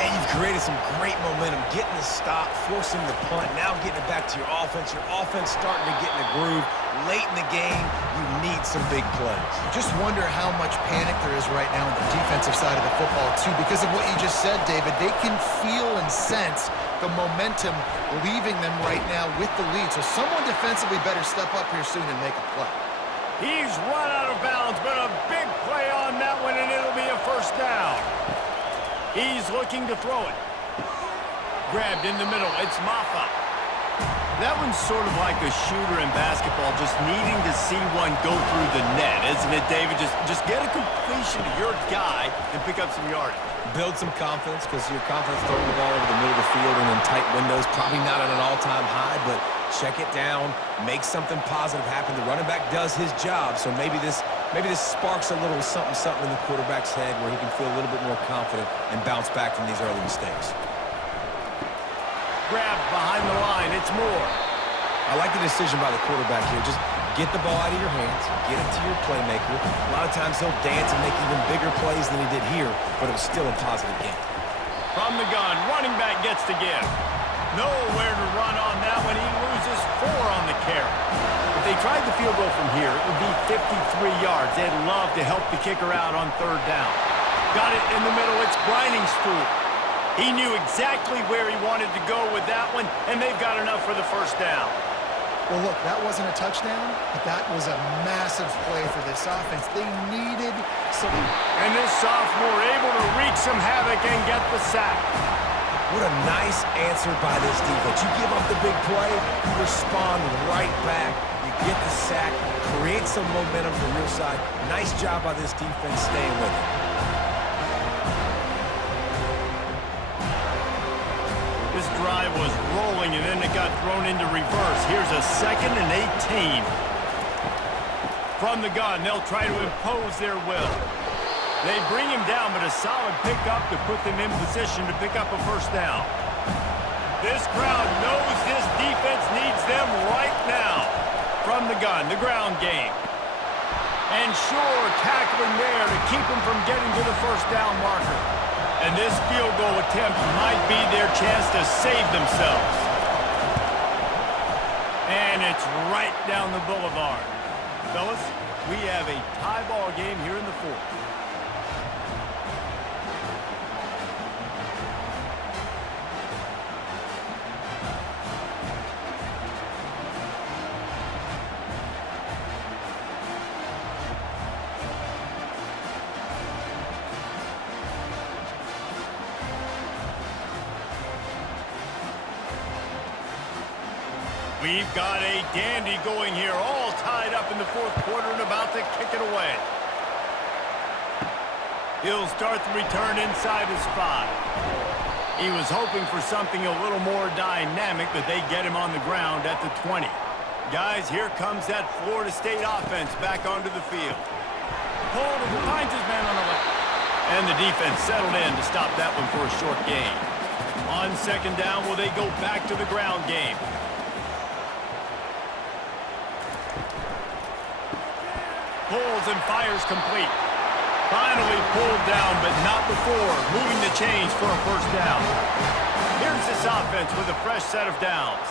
And you've created some great momentum, getting the stop, forcing the punt, now getting it back to your offense. Your offense starting to get in the groove. Late in the game, you need some big plays. Just wonder how much panic there is right now on the defensive side of the football, too, because of what you just said, David. They can feel and sense the momentum leaving them right now with the lead. So someone defensively better step up here soon and make a play. He's run out of bounds, but a big play on that one, and it'll be a first down. He's looking to throw it. Grabbed in the middle. It's Maffa. That one's sort of like a shooter in basketball, just needing to see one go through the net, isn't it, David? Just get a completion to your guy and pick up some yardage. Build some confidence, because your confidence throwing the ball over the middle of the field and in tight windows, probably not at an all-time high, but check it down, make something positive happen. The running back does his job, so maybe this sparks a little something in the quarterback's head where he can feel a little bit more confident and bounce back from these early mistakes. Grabbed behind the line. It's Moore. I like the decision by the quarterback here. Just get the ball out of your hands, get it to your playmaker. A lot of times he'll dance and make even bigger plays than he did here, but it was still a positive game. From the gun, running back gets the give. Nowhere to run on that one. He loses 4 on the carry. If they tried the field goal from here, it would be 53 yards. They'd love to help the kicker out on third down. Got it in the middle. It's grinding through. He knew exactly where he wanted to go with that one, and they've got enough for the first down. Well, look, that wasn't a touchdown, but that was a massive play for this offense. They needed some... And this sophomore able to wreak some havoc and get the sack. What a nice answer by this defense. You give up the big play, you respond right back, you get the sack, create some momentum from your side. Nice job by this defense staying with it. This drive was rolling, and then it got thrown into reverse. Here's a 2nd and 18. From the gun, they'll try to impose their will. They bring him down, but a solid pickup to put them in position to pick up a first down. This crowd knows this defense needs them right now. From the gun, the ground game. And sure, tackling there to keep them from getting to the first down marker. And this field goal attempt might be their chance to save themselves. And it's right down the boulevard. Fellas, we have a tie ball game here in the 4th. We've got a dandy going here, all tied up in the fourth quarter and about to kick it away. He'll start the return inside his 5. He was hoping for something a little more dynamic, but they get him on the ground at the 20. Guys, here comes that Florida State offense back onto the field. Pulled and finds his man on the left. And the defense settled in to stop that one for a short gain. On second down, will they go back to the ground game? Pulls and fires complete. Finally pulled down, but not before moving the chains for a first down. Here's this offense with a fresh set of downs.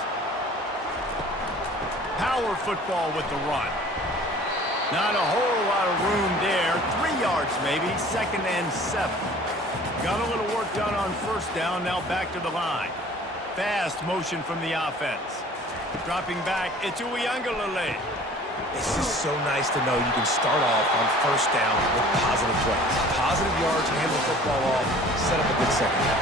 Power football with the run. Not a whole lot of room there. 3 yards maybe, 2nd and 7. Got a little work done on first down, now back to the line. Fast motion from the offense. Dropping back, it's Uiagalelei. It's just so nice to know you can start off on first down with positive plays. Positive yards, hand the football off, set up a good second down.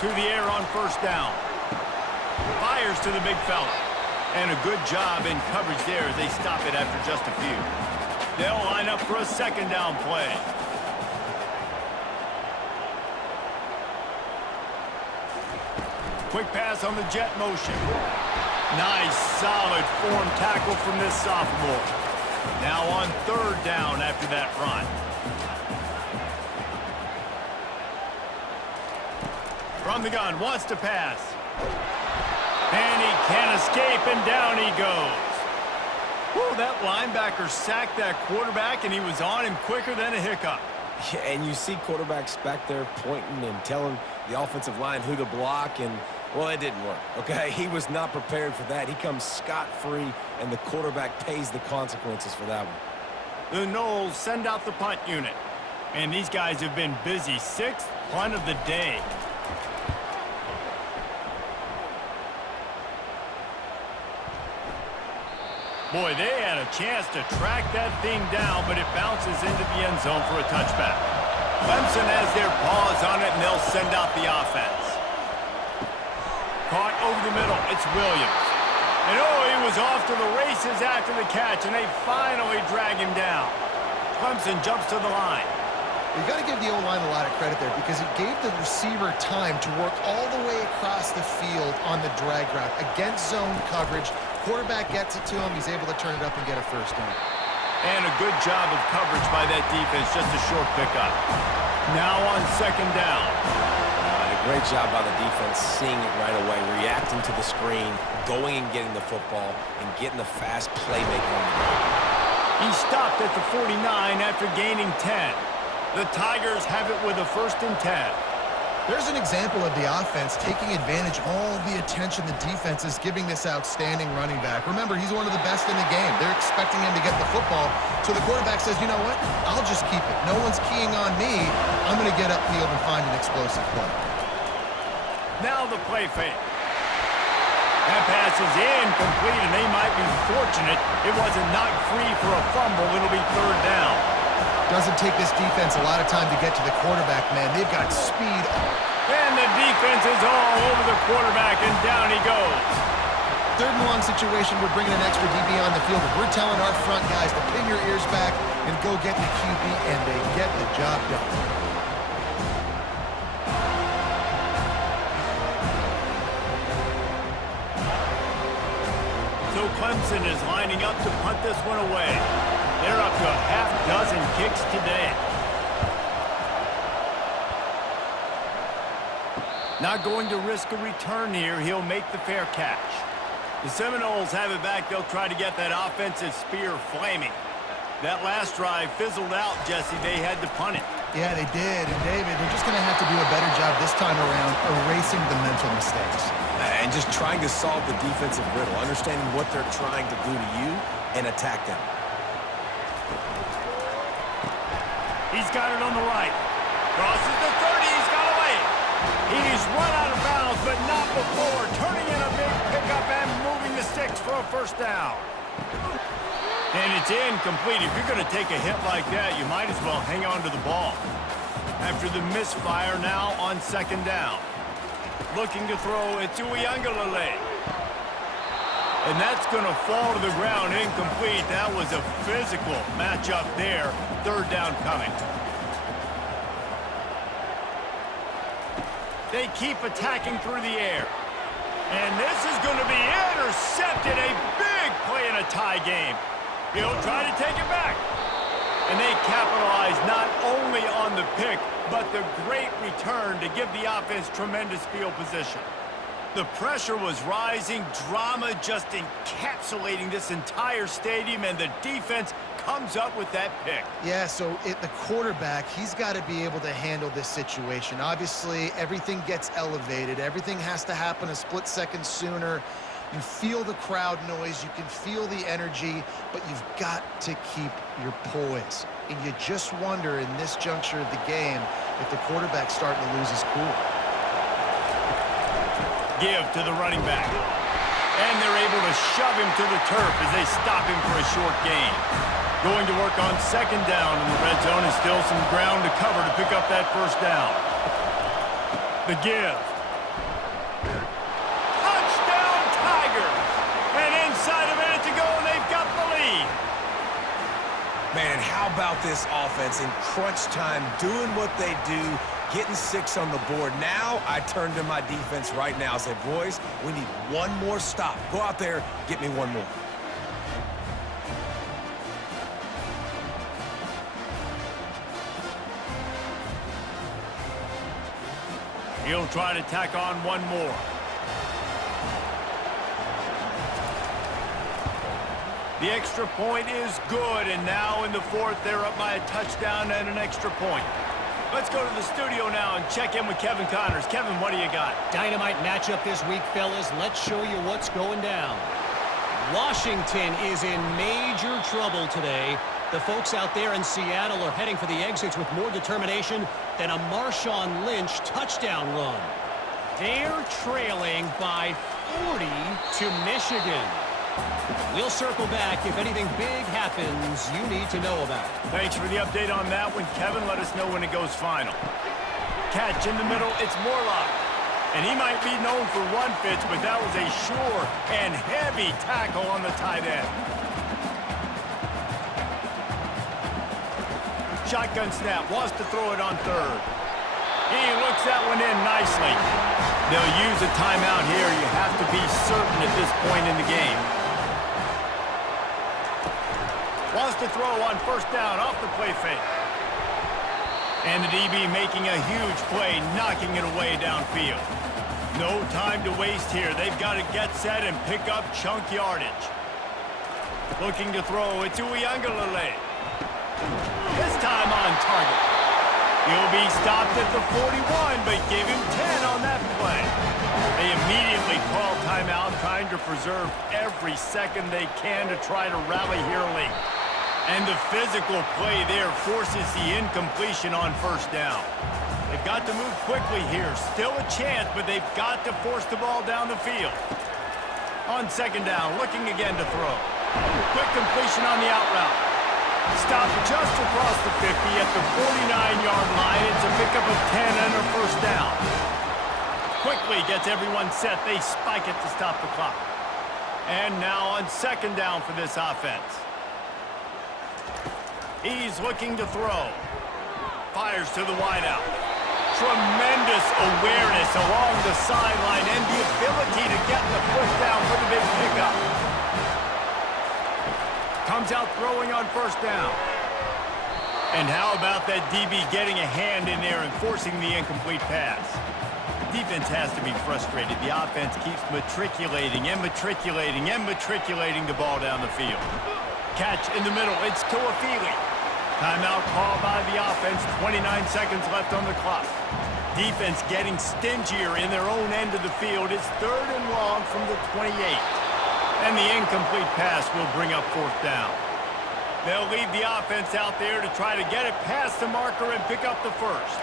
To the air on first down. Fires to the big fella. And a good job in coverage there as they stop it after just a few. They'll line up for a second down play. Quick pass on the jet motion. Nice, solid form tackle from this sophomore. Now on third down after that run. From the gun, wants to pass. And he can't escape, and down he goes. Whew, that linebacker sacked that quarterback, and he was on him quicker than a hiccup. Yeah, and you see quarterbacks back there pointing and telling the offensive line who to block, and, well, it didn't work, okay? He was not prepared for that. He comes scot-free, and the quarterback pays the consequences for that one. The NOLES send out the punt unit. And these guys have been busy. 6th punt of the day. Boy, they had a chance to track that thing down, but it bounces into the end zone for a touchback. Clemson has their paws on it, and they'll send out the offense. Caught over the middle. It's Williams. And, oh, he was off to the races after the catch, and they finally drag him down. Clemson jumps to the line. You've got to give the O-line a lot of credit there because it gave the receiver time to work all the way across the field on the drag route against zone coverage. Quarterback gets it to him. He's able to turn it up and get a first down. And a good job of coverage by that defense. Just a short pickup. Now on second down. A great job by the defense, seeing it right away, reacting to the screen, going and getting the football, and getting the fast playmaker on the ground. He stopped at the 49 after gaining 10. The Tigers have it with a 1st and 10. There's an example of the offense taking advantage of all the attention the defense is giving this outstanding running back. Remember, he's one of the best in the game. They're expecting him to get the football. So the quarterback says, you know what? I'll just keep it. No one's keying on me. I'm going to get upfield and find an explosive play. Now the play fake. That pass is incomplete, and they might be fortunate it wasn't knocked free for a fumble. It'll be third down. Doesn't take this defense a lot of time to get to the quarterback, man. They've got speed. And the defense is all over the quarterback, and down he goes. 3rd and long situation, we're bringing an extra DB on the field. We're telling our front guys to pin your ears back and go get the QB, and they get the job done. So Clemson is lining up to punt this one away. They're up to a half-dozen kicks today. Not going to risk a return here. He'll make the fair catch. The Seminoles have it back. They'll try to get that offensive spear flaming. That last drive fizzled out, Jesse. They had to punt it. Yeah, they did. And, David, they're just going to have to do a better job this time around erasing the mental mistakes. And just trying to solve the defensive riddle, understanding what they're trying to do to you and attack them. He's got it on the right. Crosses the 30. He's got away. He's run out of bounds, but not before. Turning in a big pickup and moving the sticks for a first down. And it's incomplete. If you're going to take a hit like that, you might as well hang on to the ball. After the misfire, now on second down. looking to throw it to Uiagalelei. And that's going to fall to the ground incomplete. That was a physical matchup there. Third down coming. They keep attacking through the air. And this is going to be intercepted. A big play in a tie game. He'll try to take it back. And they capitalize not only on the pick, but the great return to give the offense tremendous field position. The pressure was rising, drama just encapsulating this entire stadium, and the defense comes up with that pick. Yeah, so the quarterback, he's got to be able to handle this situation. Obviously, everything gets elevated. Everything has to happen a split second sooner. You feel the crowd noise. You can feel the energy, but you've got to keep your poise. And you just wonder in this juncture of the game if the quarterback's starting to lose his cool. Give to the running back. And they're able to shove him to the turf as they stop him for a short gain. Going to work on second down in the red zone, and still some ground to cover to pick up that first down. The give. Touchdown Tigers! And inside a minute to go, and they've got the lead. Man, how about this offense in crunch time, doing what they do, getting 6 on the board. Now I turn to my defense right now and say, boys, we need one more stop. Go out there, get me one more. He'll try to tack on one more. The extra point is good, and now in the fourth, they're up by a touchdown and an extra point. Let's go to the studio now and check in with Kevin Connors. Kevin, what do you got? Dynamite matchup this week, fellas. Let's show you what's going down. Washington is in major trouble today. The folks out there in Seattle are heading for the exits with more determination than a Marshawn Lynch touchdown run. They're trailing by 40 to Michigan. We'll circle back if anything big happens you need to know about. Thanks for the update on that one, Kevin. Let us know when it goes final. Catch in the middle, it's Morlock. And he might be known for run fits, but that was a sure and heavy tackle on the tight end. Shotgun snap, wants to throw it on third. He looks that one in nicely. They'll use a timeout here. You have to be certain at this point in the game. Wants to throw on first down off the play fake. And the DB making a huge play, knocking it away downfield. No time to waste here. They've got to get set and pick up chunk yardage. Looking to throw it to Uiagalelei. This time on target. He'll be stopped at the 41, but give him 10 on that play. They immediately call timeout, trying to preserve every second they can to try to rally here late. And the physical play there forces the incompletion on first down. They've got to move quickly here. Still a chance, but they've got to force the ball down the field. On second down, looking again to throw. Quick completion on the out route. Stopped just across the 50 at the 49-yard line. It's a pickup of 10 and a first down. Quickly gets everyone set. They spike it to stop the clock. And now on second down for this offense. He's looking to throw. Fires to the wideout. Tremendous awareness along the sideline and the ability to get the foot down for the big pickup. Comes out throwing on first down. And how about that DB getting a hand in there and forcing the incomplete pass? Defense has to be frustrated. The offense keeps matriculating and matriculating and matriculating the ball down the field. Catch in the middle. It's Toafili. Timeout called by the offense. 29 seconds left on the clock. Defense getting stingier in their own end of the field. It's third and long from the 28. And the incomplete pass will bring up fourth down. They'll leave the offense out there to try to get it past the marker and pick up the first.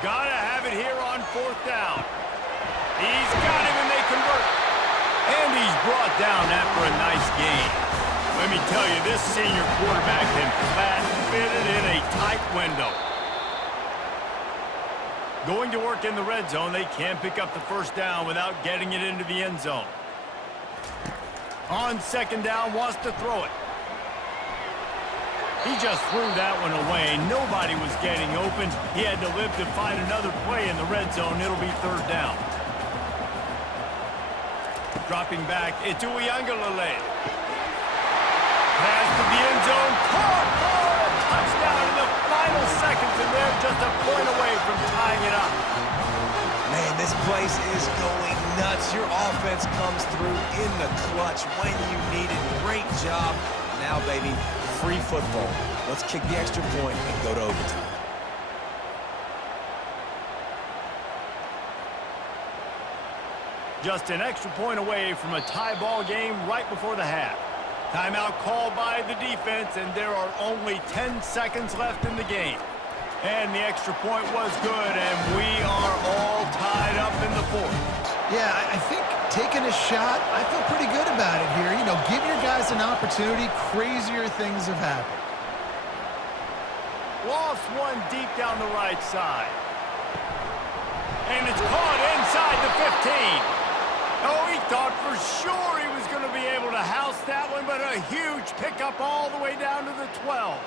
Gotta have it here on fourth down. He's got him and they convert. And he's brought down after a nice gain. Let me tell you, this senior quarterback can flat fit it in a tight window. Going to work in the red zone, they can't pick up the first down without getting it into the end zone. On second down, wants to throw it. He just threw that one away. Nobody was getting open. He had to live to find another play in the red zone. It'll be third down. Dropping back, it's Uiagalelei. Pass to the end zone. Caught for a touchdown in the final seconds, and they're just a point away from tying it up. Man, this place is going nuts. Your offense comes through in the clutch when you need it. Great job. Now, baby, free football. Let's kick the extra point and go to overtime. Just an extra point away from a tie ball game right before the half. Timeout called by the defense, and there are only 10 seconds left in the game. And the extra point was good, and we are all tied up in the fourth. Yeah, I think taking a shot, I feel pretty good about it here. You know, give your guys an opportunity. Crazier things have happened. Lost one deep down the right side. And it's caught inside the 15. Oh, he thought for sure he was going to be able to house that one, but a huge pickup all the way down to the 12.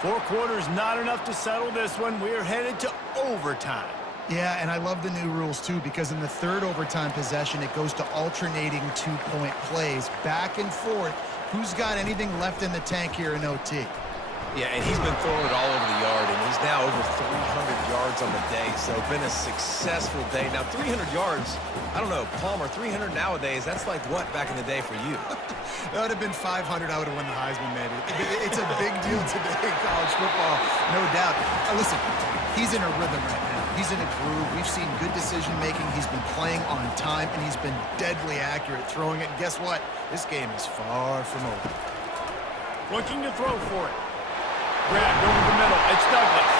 Four quarters not enough to settle this one. We're headed to overtime. Yeah, and I love the new rules, too, because in the third overtime possession, it goes to alternating two-point plays, back and forth. Who's got anything left in the tank here in OT? Yeah, and he's been throwing it all over the yard, and he's now over 300 yards on the day, so been a successful day. Now, 300 yards, I don't know, Palmer, 300 nowadays, that's like what back in the day for you? That would have been 500. I would have won the Heisman, maybe. It's a big deal today in college football, no doubt. Listen, he's in a rhythm right now. He's in a groove. We've seen good decision-making. He's been playing on time, and he's been deadly accurate throwing it. And guess what? This game is far from over. Looking to throw for it. Grabbed over the middle. It's Douglas.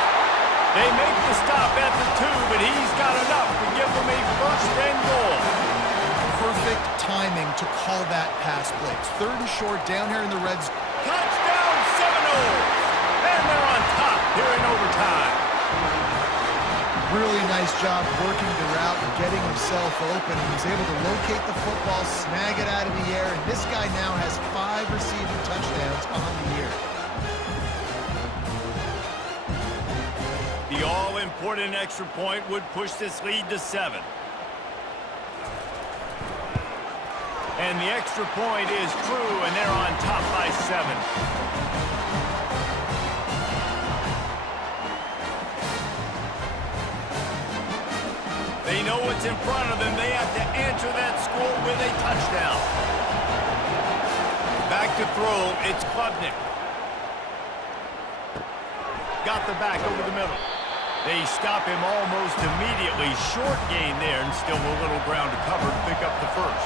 They make the stop at the 2, but he's got enough to give them a first and goal. Perfect timing to call that pass play. It's third and short down here in the Reds. Touchdown Seminoles! And they're on top here in overtime. Really nice job working the route and getting himself open. He was able to locate the football, snag it out of the air, and this guy now has 5 receiving touchdowns on the year. The all-important extra point would push this lead to 7. And the extra point is true, and they're on top by 7. They know what's in front of them. They have to answer that score with a touchdown. Back to throw, it's Klubnik. Got the back over the middle. They stop him almost immediately. Short gain there, and still a little ground to cover to pick up the first.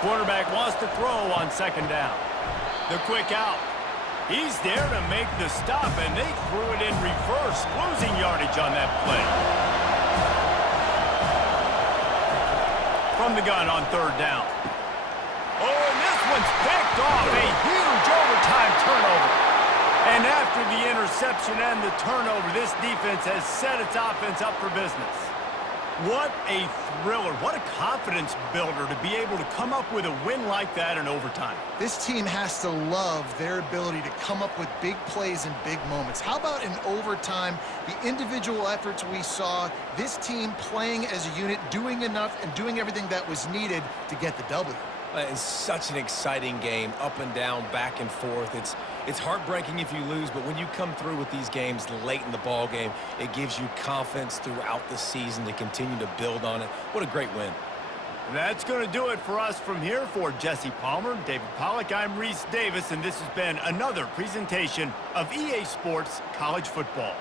Quarterback wants to throw on second down. The quick out. He's there to make the stop, and they threw it in reverse, losing yardage on that play. From the gun on third down. Oh, and this one's picked off. A huge overtime turnover. And after the interception and the turnover, this defense has set its offense up for business. What a thriller. What a confidence builder to be able to come up with a win like that in overtime. This team has to love their ability to come up with big plays and big moments. How about in overtime, the individual efforts we saw, this team playing as a unit, doing enough and doing everything that was needed to get the W. It's such an exciting game, up and down, back and forth. It's heartbreaking if you lose, but when you come through with these games late in the ball game, it gives you confidence throughout the season to continue to build on it. What a great win. That's going to do it for us from here. For Jesse Palmer, David Pollack, I'm Reese Davis, and this has been another presentation of EA Sports College Football.